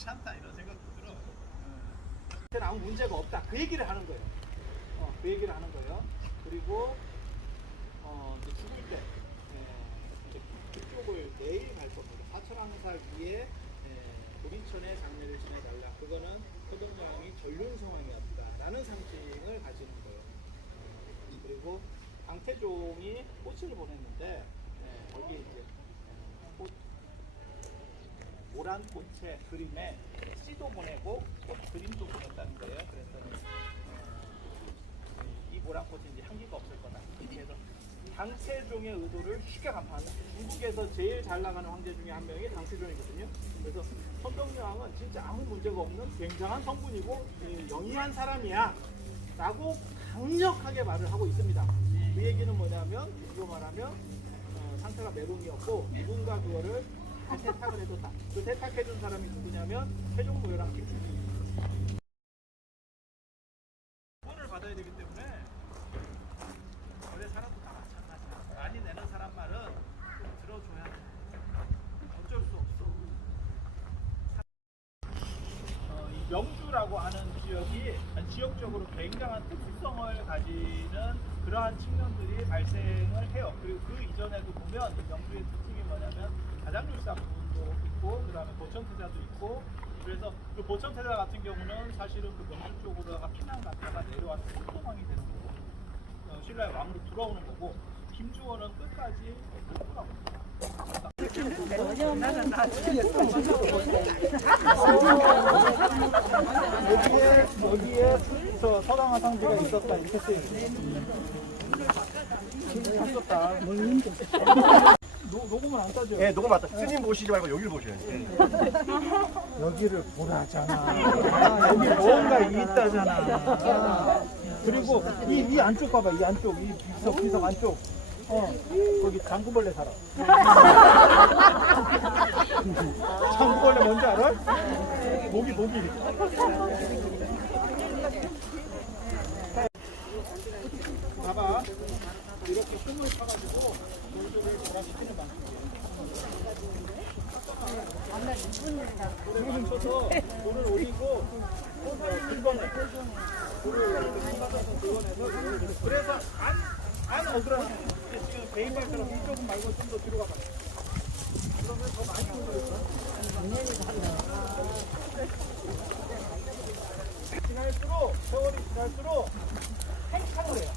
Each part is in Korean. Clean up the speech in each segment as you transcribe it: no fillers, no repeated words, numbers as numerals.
괜찮다 이런 생각도 들어요. 아무 문제가 없다. 그 얘기를 하는 거예요. 그 얘기를 하는 거예요. 그리고 이제 죽을 때 이제 그쪽을 내일 갈 겁니다. 사철항사 위에 도리천의 장례를 지내달라. 그거는 서동여왕이 전륜 상황이었다라는 상징을 가지는 거예요. 그리고 강태종이 꽃을 보냈는데 거기에 이제 꽃 모란 꽃의 그림에 씨도 보내고 꽃 그림도 보냈다는 거예요. 그래서 이 모란 꽃이 이제 향기가 없을 거다. 그래서 강태종의 의도를 쉽게 간파하는 중국에서 제일 잘 나가는 황제 중에 한 명이 강태종이거든요. 그래서 선덕여왕은 진짜 아무 문제가 없는 굉장한 성분이고 영리한 사람이야 라고 강력하게 말을 하고 있습니다. 그 얘기는 뭐냐면 이로 말하면 상태가 메롱이었고 누군가 그거를 잘 세탁을 해줬다. 그 세탁해준 사람이 누구냐면 세종무효랑 김충식입니다. 돈을 받아야 되기 때문에 원래 사람도 다 마찬가지야. 많이 내는 사람 말은 좀 들어줘야 돼. 어쩔 수 없어. 이 명주라고 하는 지역이 지역적으로 굉장한 특수성을 가지는 그러한 측면들이 발생을 해요. 그리고 그 이전에도 보면 이 명주의 특징이 뭐냐면 가장률사 부분도 있고, 그 다음에 보천태자도 있고, 그래서 그 보천태자 같은 경우는 사실은 그 명주 쪽으로다가 피난 갔다가 내려와서 소통왕이 되는 거고, 신라의 왕으로 돌아오는 거고, 김주원은 끝까지 못 돌아옵니다. 여기에 저 서당화 상지가 있었다 이렇게 쓰였다. 녹음은 안 따죠? 네, 녹음 맞다. 스님 보시지 말고 여기를 보셔야지. 여기를 보라잖아. 여기 뭔가 있다잖아. 그리고 이 안쪽 봐봐. 이 안쪽, 이 비석 안쪽. 거기 장구벌레 살아. 장구벌레 뭔지 알아? 모기. 봐봐. 이렇게 숨을 쳐가지고 물들을 돌아시키는 방식이에요. 돌을 쳐서 돌을 올리고 긁어내. 돌을 긁어내서 그래서 안 어그러져. 지금 개인발처럼 이쪽은 말고 좀 더 뒤로 가봐. 그러면 더 많이 건드렸어. 지날수록 세월이 지날수록 팽창을 해요.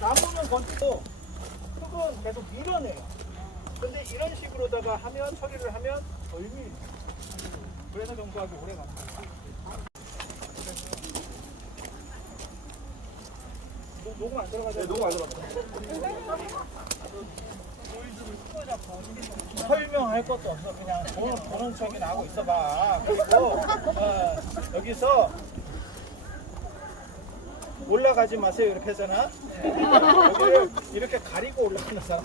나무는 건지고 흙은 계속 밀어내요. 근데 이런 식으로다가 하면 처리를 하면 덜미. 그래서 경과하기 오래 갑니다. 녹음 안 들어가죠? 네, 녹음 안 들어가죠. 설명할 것도 없어. 그냥 보는 척이나 하고 있어봐. 그리고 여기서 올라가지 마세요 이렇게 하잖아. 여기를 이렇게 가리고 올라가는 사람.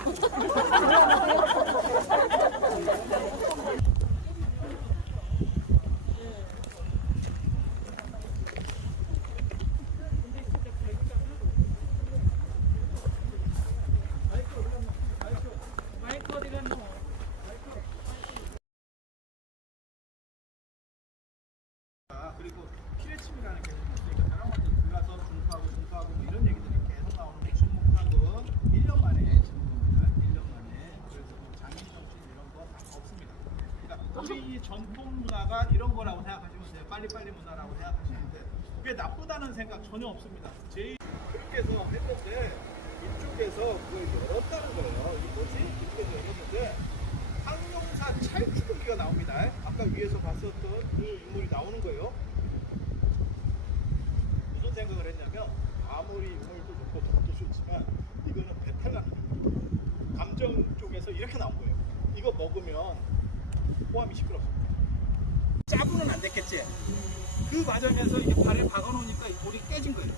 그리고 피레침이라는 게 있으니까 다른 것들 들어가서 중파하고 뭐 이런 얘기들이 계속 나오는데 중목학은 1년 만에 진입니다. 1년 만에. 그래서 뭐 장인정신 이런 거 다 없습니다. 그러니까 우리 전통 문화가 이런 거라고 생각하시면 돼요. 빨리빨리 문화라고 생각하시는데 그게 나쁘다는 생각 전혀 없습니다. 그렇게 해서 했는데 이쪽에서 그걸 열었다는 거예요. 이 뭐지? 이쪽에서 열었는데 항룡사 찰주기가 나옵니다. 아까 위에서 봤었던 그 유물이 나오는 거예요. 무슨 생각을 했냐면 아무리 유물도 좋고 돈도 좋지만 이거는 배탈 나는 거예요. 감정 쪽에서 이렇게 나온 거예요. 이거 먹으면 호암이 시끄럽습니다. 짜부는 안 됐겠지? 그 과정에서 이게 발을 박아놓으니까 이 돌이 깨진 거예요.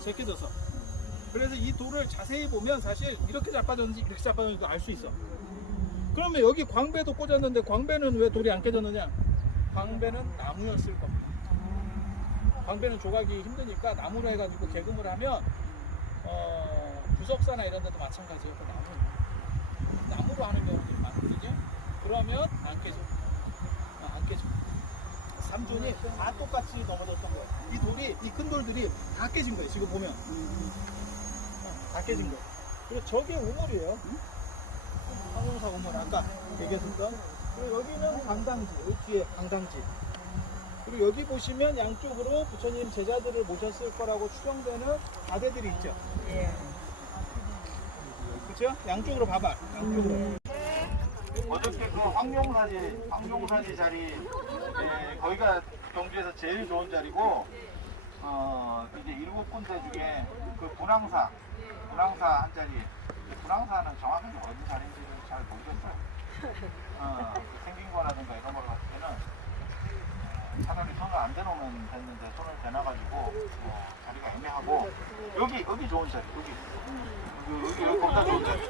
제껴져서. 그래서 이 돌을 자세히 보면 사실 이렇게 잘 빠졌는지 이렇게 잘 빠졌는지 알 수 있어. 그러면 여기 광배도 꽂았는데 광배는 왜 돌이 안 깨졌느냐? 광배는 나무였을 겁니다. 광배는 조각이 힘드니까 나무로 해가지고 개금을 하면 부석사나 이런 데도 마찬가지예요. 나무로 하는 경우들이 많거든요. 그러면 안 깨져. 깨진 거예요. 3존이 다 똑같이 넘어졌던 거예요. 이 돌이, 이 큰 돌들이 다 깨진 거예요. 지금 보면. 다 깨진 거예요. 그리고 저게 우물이에요. 황룡사 우물. 아까 얘기했었던. 그리고 여기는 강당지. 여기 뒤에 강당지. 그리고 여기 보시면 양쪽으로 부처님 제자들을 모셨을 거라고 추정되는 가대들이 있죠. 그렇죠? 양쪽으로 봐봐. 양쪽으로. 어저께 그 황룡사지 자리, 거기가 경주에서 제일 좋은 자리고, 이제 7군데 중에 그 분황사 한 자리. 분황사는 정확하게 어디 자리인지는 잘 모르겠어요. 그 생긴 거라든가 이런 걸 봤을 때는 차라리 손을 안 대놓으면 됐는데 손을 대놔가지고 자리가 애매하고, 여기 좋은 자리. 여기 겁나 좋은 자리.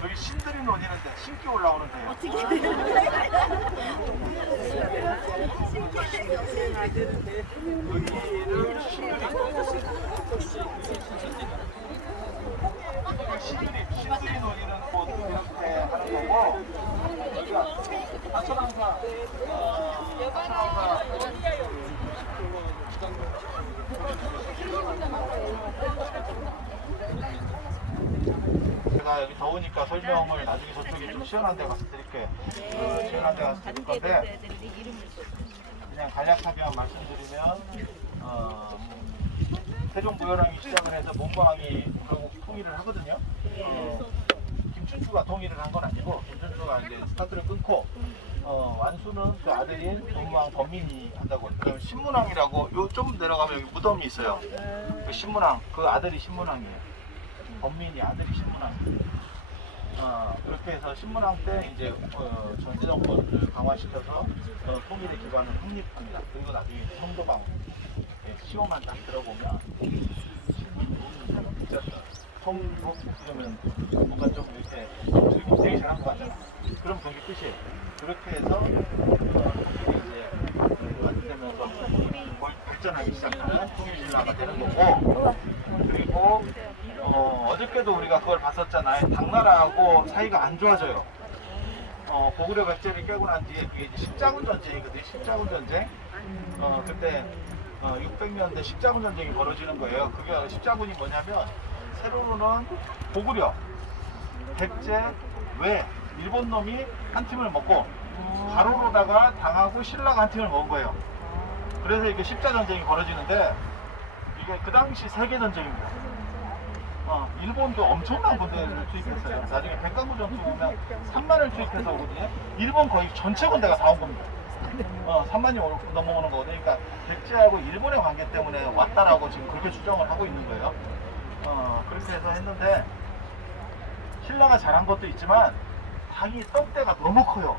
여기 신들이 논이는데 신기 올라오는 데요. 여기를 신들이 논이는 곳 이렇게 하는 거고, 여기가 하천항사 제가 여기 더우니까 설명을 나중에 저쪽에 좀 시원한 데 가서 드릴게요. 시원한 데 가서 드릴 건데, 그냥 간략하게만 말씀드리면, 세종무열왕이 시작을 해서 문광이 결국 통일을 하거든요. 김춘추가 통일을 한 건 아니고, 김춘추가 이제 스타트를 끊고, 완수는 그 아들인 문광 범민이 한다고. 그 신문왕이라고, 요 좀 내려가면 여기 무덤이 있어요. 그 신문왕, 그 아들이 신문왕이에요. 범민이 아들이 신문왕이에요. 그렇게 해서 신문왕 때 이제 전제 정권을 강화시켜서 통일의 기반을 확립합니다. 그리고 나중에 성도방 시호만 딱 들어보면 진짜 성도 그러면 뭔가 좀 이렇게 되게 잘한 것 같잖아. 그럼 그게 끝이에요. 그렇게 해서 이제 완성되면서 거의 발전하기 시작하는 통일신라가 되는 거고, 그리고 어저께도 우리가 그걸 봤었잖아요. 당나라하고 사이가 안 좋아져요. 고구려 백제를 깨고 난 뒤에 그게 이제 십자군 전쟁이거든요. 십자군 전쟁. 그때 600년대 십자군 전쟁이 벌어지는 거예요. 그게 십자군이 뭐냐면, 세로로는 고구려, 백제, 외, 일본 놈이 한 팀을 먹고, 가로로다가 당하고 신라가 한 팀을 먹은 거예요. 그래서 이게 십자 전쟁이 벌어지는데, 이게 그 당시 세계 전쟁입니다. 일본도 엄청난 군대를 투입했어요. 나중에 백강구 전투 보면 3만을 투입해서 오거든요. 일본 거의 전체 군대가 다 온 겁니다. 3만이 넘어오는 거거든요. 그러니까 백제하고 일본의 관계 때문에 왔다라고 지금 그렇게 추정을 하고 있는 거예요. 그렇게 해서 했는데, 신라가 잘한 것도 있지만 당이 떡대가 너무 커요.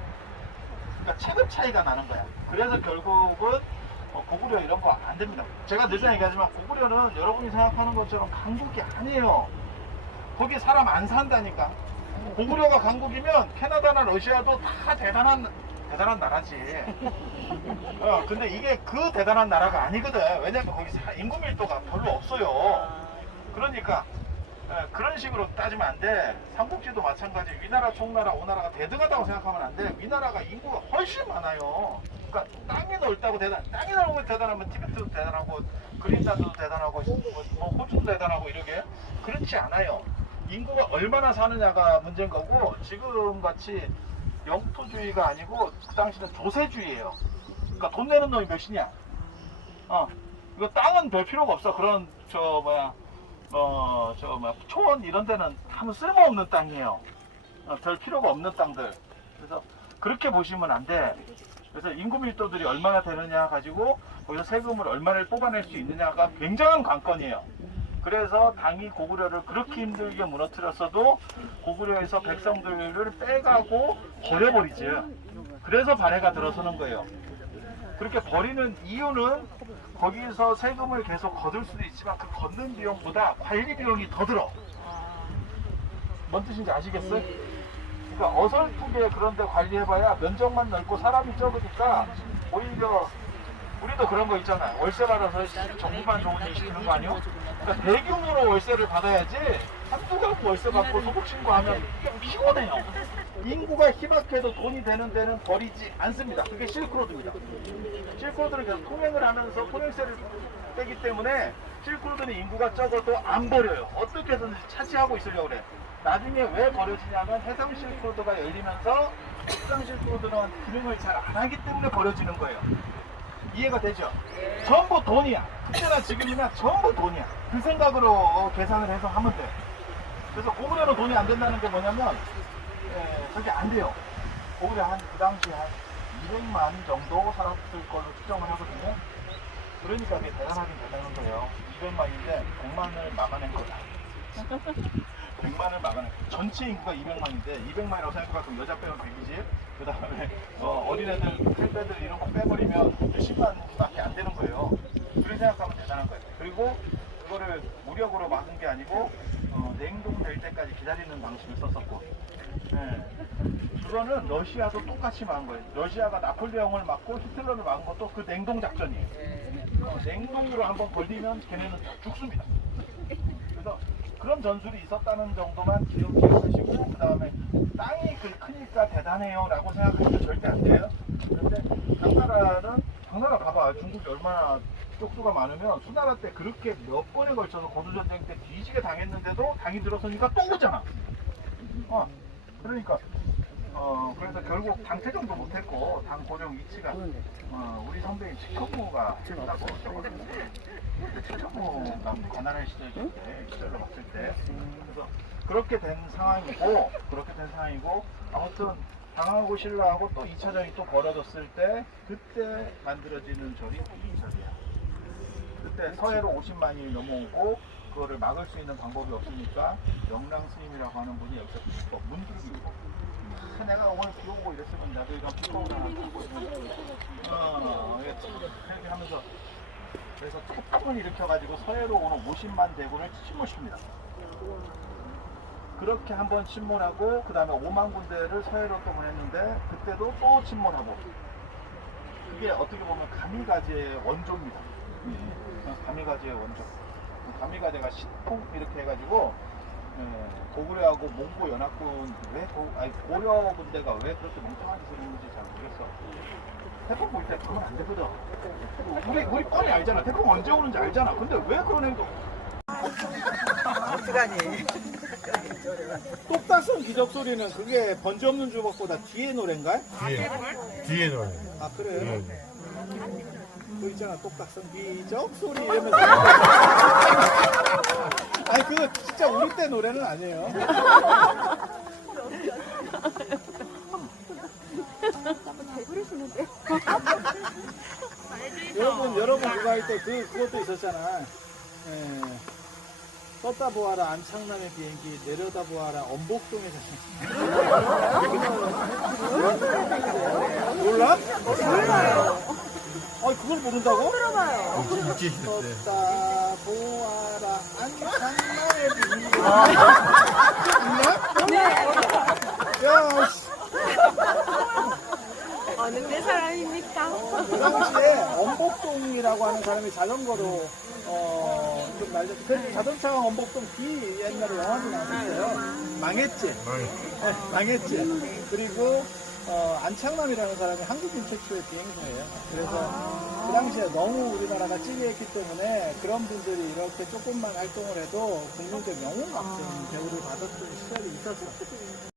그러니까 체급 차이가 나는 거야. 그래서 결국은 고구려 이런 거 안 됩니다. 제가 늘 얘기하지만 고구려는 여러분이 생각하는 것처럼 강국이 아니에요. 거기 사람 안 산다니까. 고구려가 강국이면 캐나다나 러시아도 다 대단한 나라지. 근데 이게 그 대단한 나라가 아니거든. 왜냐면 거기 인구 밀도가 별로 없어요. 그러니까 그런 식으로 따지면 안 돼. 삼국지도 마찬가지. 위나라, 총나라, 오나라가 대등하다고 생각하면 안 돼. 위나라가 인구가 훨씬 많아요. 그러니까 땅이 넓다고 땅이 넓고 대단하면 티베트도 대단하고, 그린란드도 대단하고, 호주도 대단하고 이러게. 그렇지 않아요. 인구가 얼마나 사느냐가 문제인 거고, 지금 같이 영토주의가 아니고 그 당시는 조세주의예요. 그러니까 돈 내는 놈이 몇이냐. 이거 땅은 별 필요가 없어. 그런 초원 이런 데는 아무 쓸모없는 땅이에요. 별 필요가 없는 땅들. 그래서 그렇게 보시면 안 돼. 그래서 인구 밀도들이 얼마나 되느냐 가지고 거기서 세금을 얼마를 뽑아낼 수 있느냐가 굉장한 관건이에요. 그래서 당이 고구려를 그렇게 힘들게 무너뜨렸어도 고구려에서 백성들을 빼가고 버려버리지. 그래서 발해가 들어서는 거예요. 그렇게 버리는 이유는 거기서 세금을 계속 거둘 수도 있지만 그 걷는 비용보다 관리 비용이 더 들어. 뭔 뜻인지 아시겠어요? 그러니까 어설프게 그런데 관리해봐야 면적만 넓고 사람이 적으니까 오히려 우리도 그런 거 있잖아요. 월세 받아서 정부만 좋은 일 시키는 거 아니요? 그러니까 대규모로 월세를 받아야지 한두가 벌써 갖고 소득 신고하면 이게 피곤해요. 인구가 희박해도 돈이 되는 데는 버리지 않습니다. 그게 실크로드입니다. 실크로드는 계속 통행을 하면서 통행세를 떼기 때문에 실크로드는 인구가 적어도 안 버려요. 어떻게 해서든지 차지하고 있으려고 그래. 나중에 왜 버려지냐면 해상 실크로드가 열리면서 해상 실크로드는 기능을 잘 안 하기 때문에 버려지는 거예요. 이해가 되죠? 전부 돈이야. 그때나 지금이나 전부 돈이야. 그 생각으로 계산을 해서 하면 돼. 그래서 고구려는 돈이 안 된다는 게 뭐냐면 저게 안 돼요. 고구려 그 당시에 한 200만 정도 살았을 걸로 추정을 하거든요. 그러니까 그게 대단하긴 대단한 거예요. 200만인데 100만을 막아낸 거다. 100만을 막아낸 거예요. 전체 인구가 200만인데 200만이라고 생각하면 여자 빼면 100이지. 그 다음에 어린애들, 탈배들 이런 거 빼버리면 10만밖에 안 되는 거예요. 그렇게 생각하면 대단한 거예요. 그리고 그거를 무력으로 막은 게 아니고 냉동될 때까지 기다리는 방식을 썼었고, 그거는 러시아도 똑같이 막은 거예요. 러시아가 나폴레옹을 막고 히틀러를 막은 것도 그 냉동 작전이에요. 냉동으로 한번 걸리면 걔네는 죽습니다. 그래서 그런 전술이 있었다는 정도만 기억하시고, 그 다음에 땅이 크니까 대단해요 라고 생각하면 절대 안 돼요. 그런데 당나라 봐봐. 중국이 얼마나 쪽수가 많으면 수나라 때 그렇게 몇 번에 걸쳐서 거두전쟁 때 뒤지게 당했는데도 당이 들어서니까 또 오잖아. 그러니까 그래서 결국 당태정도 못했고 당 고령 위치가 우리 선배인 칙천무가 했다고 했거든요. 그때 칙천무가 가난한 시절일 때, 시절로 봤을 때, 그래서 그렇게 된 상황이고 아무튼 당하고 신라하고 또 2차전이 또 벌어졌을 때 그때 만들어지는 절이 이 절이야. 그때 서해로 50만이 넘어오고 그거를 막을 수 있는 방법이 없으니까 영랑 스님이라고 하는 분이 여기서 문들기고 내가 오늘 비 오고 이랬으면 나도 이런 비법을 하나 하고 이렇게 하면서 그래서 태풍을 일으켜가지고 서해로 오는 50만 대군을 침몰시킵니다. 그렇게 한번 침몰하고 그 다음에 5만 군대를 서해로 또 보냈는데 그때도 또 침몰하고 그게 어떻게 보면 가미가제의 원조입니다. 가미가제의 원조. 가미가제가 신통 이렇게 해가지고 고구려하고 몽고 연합군 고려 군대가 왜 그렇게 멍청한 짓을 했는지 잘 모르겠어. 태풍 볼 때 그러면 안 되거든. 우리 뻔히 알잖아. 태풍 언제 오는지 알잖아. 근데 왜 그런 행동? 어떡하니? 똑딱선 기적 소리는 그게 번지 없는 주먹보다 뒤에 노래인가요? 뒤에 노래. 아 그래요? 그 있잖아 똑딱선 기적 소리 이러면서 아니 그거 진짜 우리 때 노래는 아니에요. 여러분 그거 할 때 그것도 있었잖아. 떴다 보아라 안창남의 비행기, 내려다 보아라 엄복동의 자신. 몰라? 몰라요. 그걸 모른다고? 들어봐요. 떴다 보아라 안창남의 비행기. 있나? 야, 씨. 어느 때 사람입니까? 그 당시에 엄복동이라고 하는 사람이 자전거로 좀 날려. 그 자동차가 엄복동 뒤 옛날에 영화도 나왔어요. 망했지. 망했지. 그리고 안창남이라는 사람이 한국인 최초의 비행사예요. 그래서 그 당시에 너무 우리나라가 찌개했기 때문에 그런 분들이 이렇게 조금만 활동을 해도 국민적 영웅 같은 대우를 받았던 시절이 있었어요.